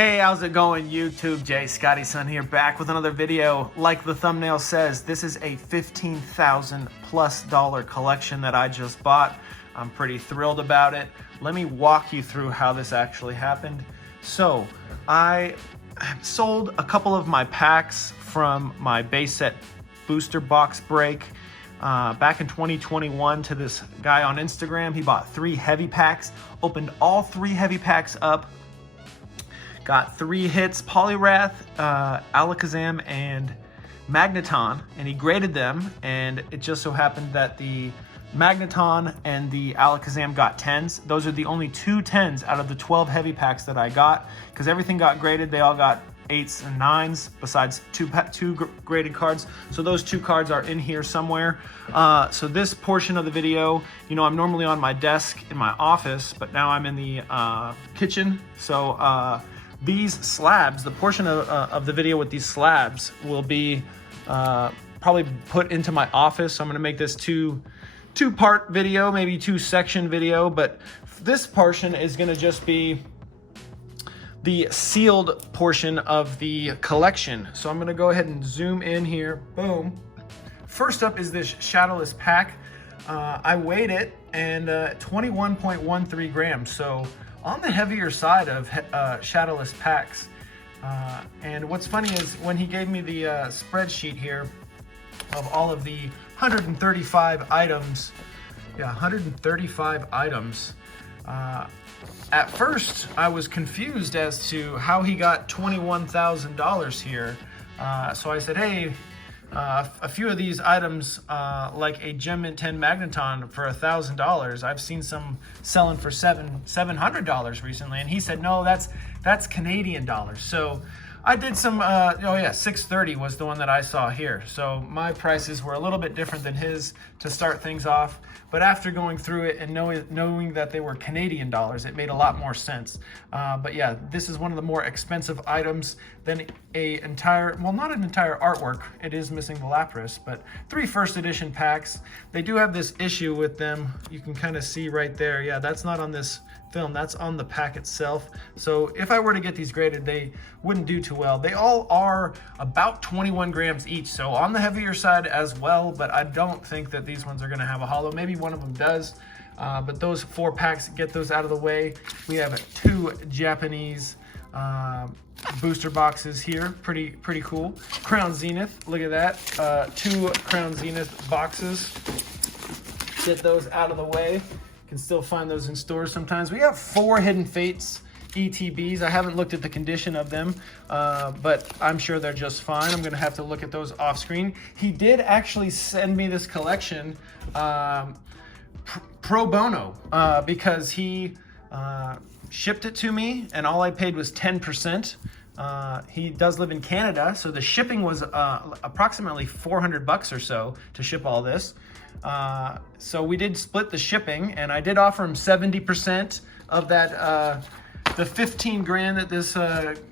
Hey, how's it going, YouTube? Jay Scotty Son here, back with another video. Like the thumbnail says, this is a $15,000+ collection that I just bought. I'm pretty thrilled about it. Let me walk you through how this actually happened. So, I sold a couple of my packs from my base set booster box break back in 2021 to this guy on Instagram. He bought 3 heavy packs, opened all 3 heavy packs up, got 3 hits, Poliwrath, Alakazam, and Magneton, and he graded them, and it just so happened that the Magneton and the Alakazam got 10s. Those are the only 2 10s out of the 12 heavy packs that I got, because everything got graded. They all got 8s and 9s, besides two graded cards. So those 2 cards are in here somewhere. So this portion of the video, you know, I'm normally on my desk in my office, but now I'm in the kitchen. So these slabs, the portion of the video with these slabs will be probably put into my office. So I'm gonna make this two-part video, maybe 2-section video, but this portion is gonna just be the sealed portion of the collection. So I'm gonna go ahead and zoom in here, boom. First up is this Shadowless pack. I weighed it, and 21.13 grams. So on the heavier side of Shadowless packs. And what's funny is when he gave me the spreadsheet here of all of the 135 items, 135 items. At first, I was confused as to how he got $21,000 here. So I said, hey, a few of these items, like a Gem Mint 10 Magneton for $1,000, I've seen some selling for $700 recently, and he said, no, that's Canadian dollars. So I did some, $630 was the one that I saw here. So my prices were a little bit different than his to start things off. But after going through it and knowing that they were Canadian dollars, it made a lot more sense. But yeah, this is one of the more expensive items than not an entire artwork. It is missing the Lapras, but 3 first edition packs. They do have this issue with them. You can kind of see right there. Yeah, that's not on this film, that's on the pack itself. So if I were to get these graded, they wouldn't do too well. They all are about 21 grams each, so on the heavier side as well, but I don't think that these ones are gonna have a holo. Maybe one of them does, but those 4 packs, get those out of the way. We have 2 Japanese booster boxes here, pretty cool. Crown Zenith, look at that, 2 Crown Zenith boxes. Get those out of the way. Can still find those in stores sometimes. We have 4 Hidden Fates ETBs. I haven't looked at the condition of them, but I'm sure they're just fine. I'm gonna have to look at those off screen. He did actually send me this collection pro bono because he shipped it to me, and all I paid was 10%. He does live in Canada, so the shipping was approximately $400 or so to ship all this. So we did split the shipping, and I did offer him 70% of that, the 15 grand that this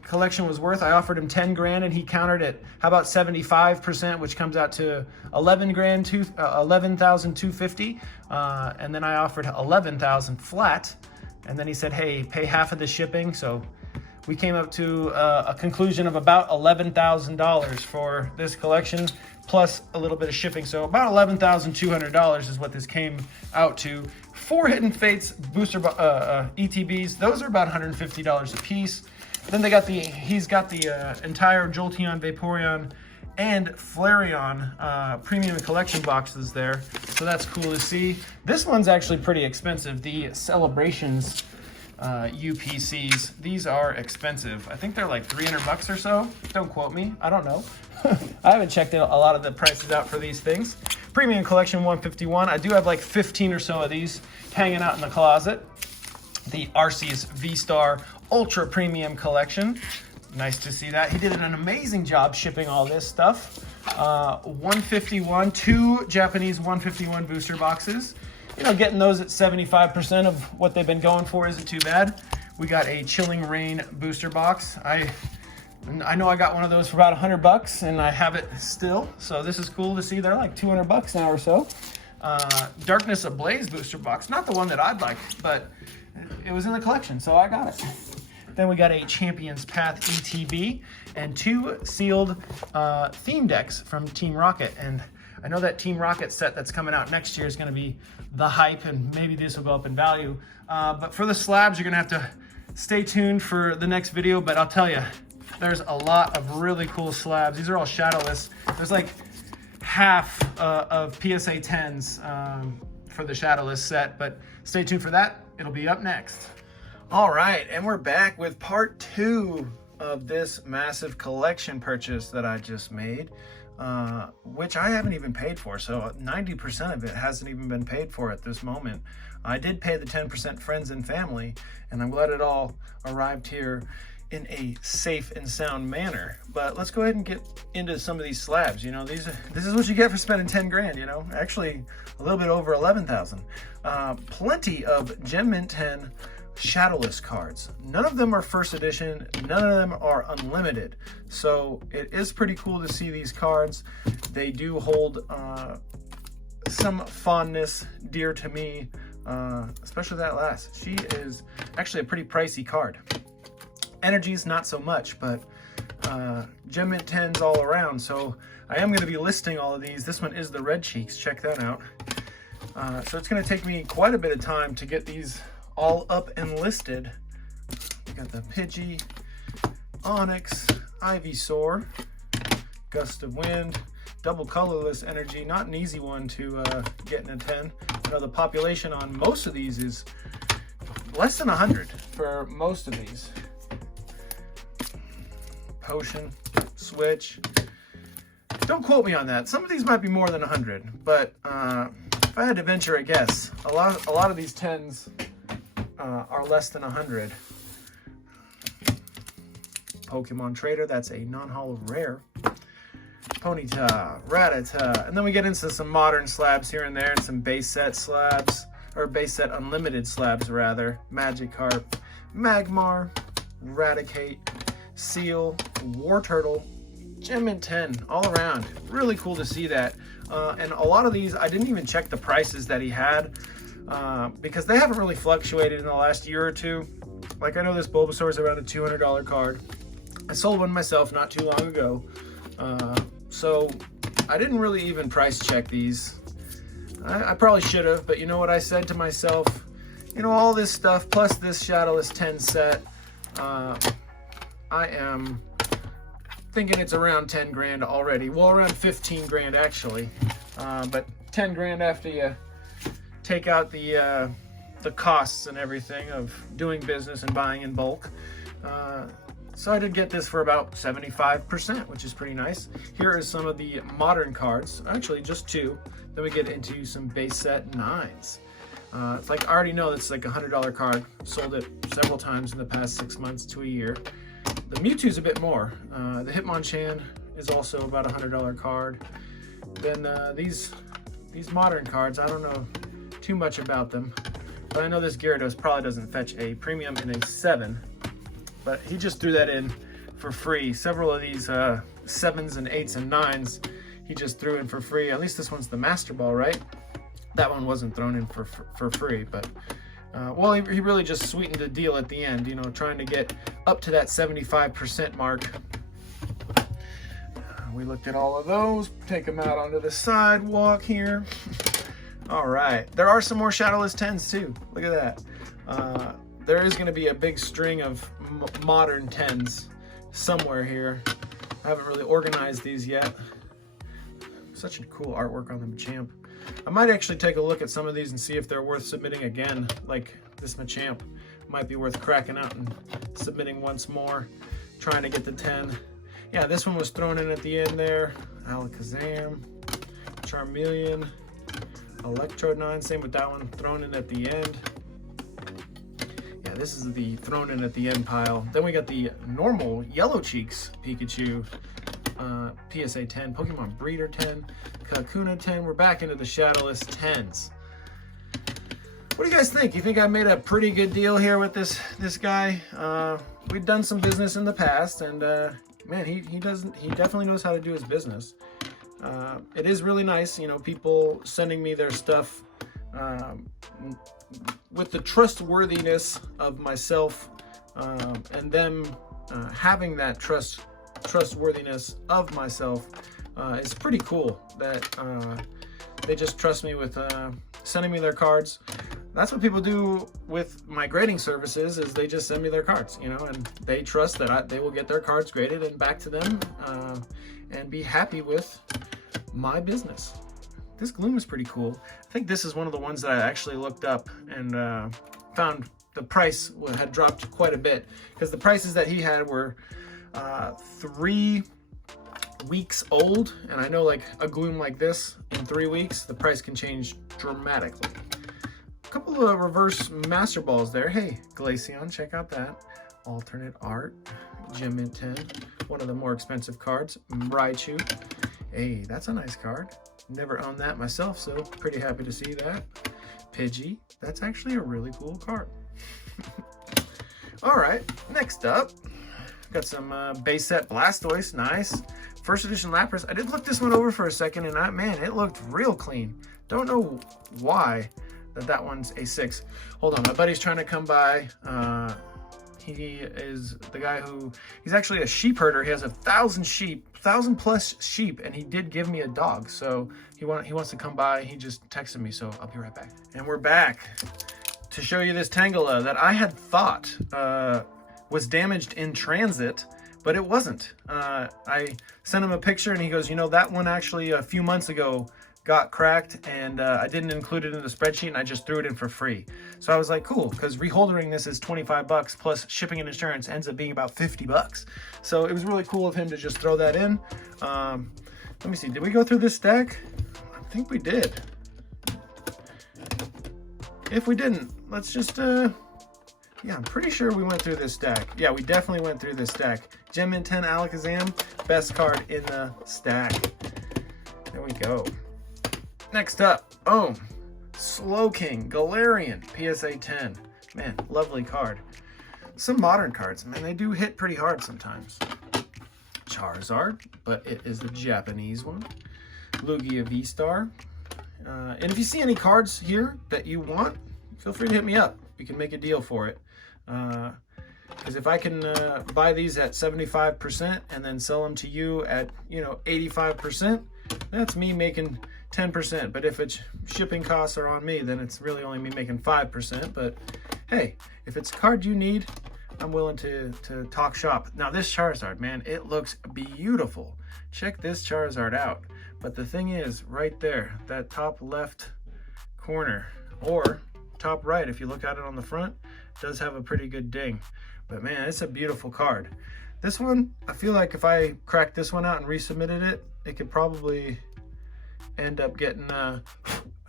collection was worth. I offered him 10 grand, and he countered it. How about 75%, which comes out to 11,250. And then I offered 11,000 flat, and then he said, hey, pay half of the shipping. So we came up to a conclusion of about $11,000 for this collection, plus a little bit of shipping. So about $11,200 is what this came out to. 4 Hidden Fates booster ETBs. Those are about $150 a piece. Then he's got the entire Jolteon, Vaporeon, and Flareon premium collection boxes there. So that's cool to see. This one's actually pretty expensive. The Celebrations UPCs, these are expensive. I think they're like $300 or so. Don't quote me, I don't know. I haven't checked a lot of the prices out for these things. Premium collection 151. I do have like 15 or so of these hanging out in the closet. The Arceus V-Star Ultra Premium collection. Nice to see that. He did an amazing job shipping all this stuff. 151, 2 Japanese 151 booster boxes. You know, getting those at 75% of what they've been going for isn't too bad. We got a Chilling Reign booster box. I know I got one of those for about $100, and I have it still. So this is cool to see. They're like $200 now or so. Darkness Ablaze booster box. Not the one that I'd like, but it was in the collection, so I got it. Then we got a Champions Path ETB and 2 sealed theme decks from Team Rocket. And I know that Team Rocket set that's coming out next year is going to be the hype, and maybe this will go up in value. But for the slabs, you're going to have to stay tuned for the next video. But I'll tell you, there's a lot of really cool slabs. These are all shadowless. There's like half of PSA 10s for the shadowless set, but stay tuned for that. It'll be up next. All right, and we're back with part 2 of this massive collection purchase that I just made, which I haven't even paid for. So 90% of it hasn't even been paid for at this moment. I did pay the 10% friends and family, and I'm glad it all arrived here in a safe and sound manner. But let's go ahead and get into some of these slabs. You know, this is what you get for spending 10 grand, you know, actually a little bit over 11,000. Plenty of Gem Mint 10 shadowless cards. None of them are first edition, none of them are unlimited. So it is pretty cool to see these cards. They do hold some fondness dear to me, especially that last. She is actually a pretty pricey card. Energies, not so much, but Gem Mint 10s all around. So I am going to be listing all of these. This one is the Red Cheeks. Check that out. So it's going to take me quite a bit of time to get these all up and listed. We got the Pidgey, Onyx, Ivysaur, Gust of Wind, double colorless energy. Not an easy one to get in a 10. You know, the population on most of these is less than 100 for most of these. Potion, Switch. Don't quote me on that. Some of these might be more than 100, but if I had to venture a guess, a lot of these 10s are less than 100. Pokemon Trader, that's a non-holo rare. Ponyta, Rattata, and then we get into some modern slabs here and there, and some base set slabs, or base set unlimited slabs rather. Magikarp, Magmar, Raticate, Seal, War Turtle, Gem Mint 10, all around. Really cool to see that. And a lot of these, I didn't even check the prices that he had because they haven't really fluctuated in the last year or two. Like, I know this Bulbasaur is around a $200 card. I sold one myself not too long ago. So I didn't really even price check these. I probably should have, but you know what I said to myself? You know, all this stuff plus this Shadowless 10 set, I am thinking it's around 10 grand already. Well, around 15 grand actually. But 10 grand after you take out the costs and everything of doing business and buying in bulk. So I did get this for about 75%, which is pretty nice. Here is some of the modern cards, actually just 2. Then we get into some base set 9s. It's like, I already know it's like a $100 card. Sold it several times in the past 6 months to a year. The Mewtwo's a bit more. The Hitmonchan is also about a $100 card. Then these modern cards, I don't know too much about them, but I know this Gyarados probably doesn't fetch a premium in a 7. But he just threw that in for free. Several of these 7s and 8s and 9s, he just threw in for free. At least this one's the Master Ball, right? That one wasn't thrown in for free, but well, he really just sweetened the deal at the end, you know, trying to get up to that 75% mark. We looked at all of those, take them out onto the sidewalk here. All right, there are some more Shadowless 10s too. Look at that. There is going to be a big string of modern 10s somewhere here. I haven't really organized these yet. Such a cool artwork on the Machamp. I might actually take a look at some of these and see if they're worth submitting again. Like this Machamp might be worth cracking out and submitting once more, trying to get the 10. Yeah, this one was thrown in at the end there. Alakazam, Charmeleon, Electro-9, same with that one, thrown in at the end. Yeah, this is the thrown in at the end pile. Then we got the normal Yellow Cheeks Pikachu, PSA 10, Pokemon Breeder 10, Kakuna 10. We're back into the Shadowless 10s. What do you guys think? You think I made a pretty good deal here with this guy? We've done some business in the past, and man, he definitely knows how to do his business. It is really nice, you know, people sending me their stuff with the trustworthiness of myself and them having that trustworthiness of myself is pretty cool. That they just trust me with sending me their cards. That's what people do with my grading services, is they just send me their cards, you know, and they trust that they will get their cards graded and back to them and be happy with my business. This gloom is pretty cool. I think this is one of the ones that I actually looked up and found the price had dropped quite a bit, because the prices that he had were 3 weeks old, and I know like a gloom like this in 3 weeks, the price can change dramatically. A couple of reverse master balls there. Hey, Glaceon, check out that. Alternate art, Gem Mint 10, one of the more expensive cards. Raichu. Hey, that's a nice card. Never owned that myself, so pretty happy to see that. Pidgey, that's actually a really cool card. All right, next up, got some base set Blastoise, nice. First edition Lapras. I did look this one over for a second, and man, it looked real clean. Don't know why that one's a 6. Hold on, my buddy's trying to come by. He is the guy he's actually a sheep herder. He has 1,000 sheep, 1,000 plus sheep, and he did give me a dog. So he wants to come by. He just texted me, so I'll be right back. And we're back to show you this Tangela that I had thought was damaged in transit, but it wasn't. I sent him a picture, and he goes, you know, that one actually a few months ago got cracked, and I didn't include it in the spreadsheet, and I just threw it in for free. So I was like, cool, because reholdering this is $25 plus shipping and insurance ends up being about $50. So it was really cool of him to just throw that in. Let me see, did we go through this stack? I think we did. If we didn't, let's just, yeah, I'm pretty sure we went through this stack. Yeah, we definitely went through this stack. Gem Mint 10 Alakazam, best card in the stack. There we go. Next up, boom, Slowking, Galarian, PSA 10. Man, lovely card. Some modern cards, man, they do hit pretty hard sometimes. Charizard, but it is the Japanese one. Lugia V-Star. And if you see any cards here that you want, feel free to hit me up. We can make a deal for it. Because if I can buy these at 75% and then sell them to you at, you know, 85%, that's me making 10%. But if it's shipping costs are on me, then it's really only me making 5%. But hey, if it's a card you need, I'm willing to talk shop. Now this Charizard, man, it looks beautiful. Check this Charizard out. But the thing is, right there, that top left corner, or top right, if you look at it on the front, does have a pretty good ding. But man, it's a beautiful card. This one, I feel like if I cracked this one out and resubmitted it, it could probably end up getting an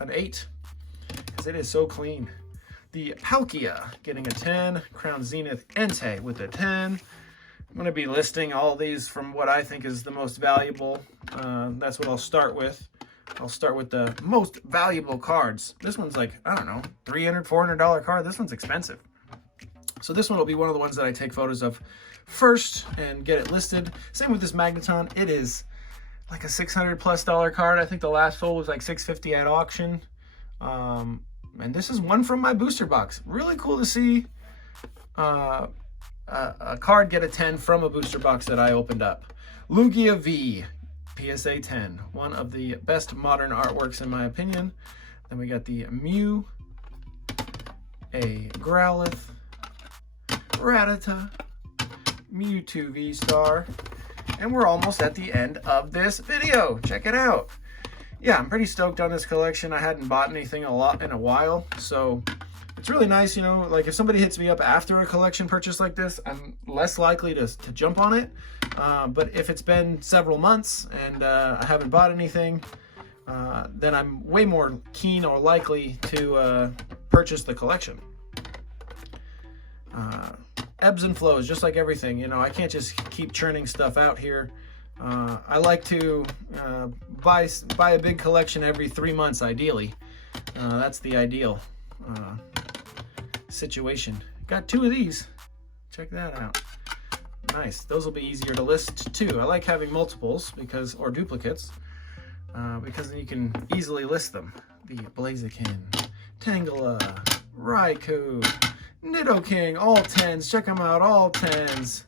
8, because it is so clean. The Palkia getting a 10, Crown Zenith Entei with a 10. I'm going to be listing all these from what I think is the most valuable. That's what I'll start with. I'll start with the most valuable cards. This one's like, I don't know, $300, $400 card. This one's expensive. So this one will be one of the ones that I take photos of first and get it listed. Same with this Magneton. It is like a $600+ card. I think the last sold was like $650 at auction. And this is one from my booster box. Really cool to see a card get a 10 from a booster box that I opened up. Lugia V, PSA 10. One of the best modern artworks in my opinion. Then we got the Mew, a Growlithe, Rattata, Mewtwo V-Star, and we're almost at the end of this video. Check it out. Yeah, I'm pretty stoked on this collection. I hadn't bought anything in a while, so it's really nice, you know, like if somebody hits me up after a collection purchase like this, I'm less likely to jump on it. But if it's been several months and I haven't bought anything, then I'm way more keen or likely to purchase the collection. Ebbs and flows, just like everything, you know, I can't just keep churning stuff out here. I like to buy a big collection every 3 months, ideally. That's the ideal situation. Got 2 of these. Check that out. Nice. Those will be easier to list too. I like having multiples or duplicates because then you can easily list them. The Blaziken, Tangela, Raikou, Nidoking, all 10s. Check them out, all 10s.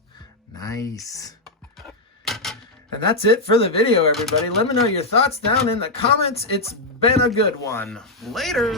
Nice. And that's it for the video, everybody. Let me know your thoughts down in the comments. It's been a good one. Later.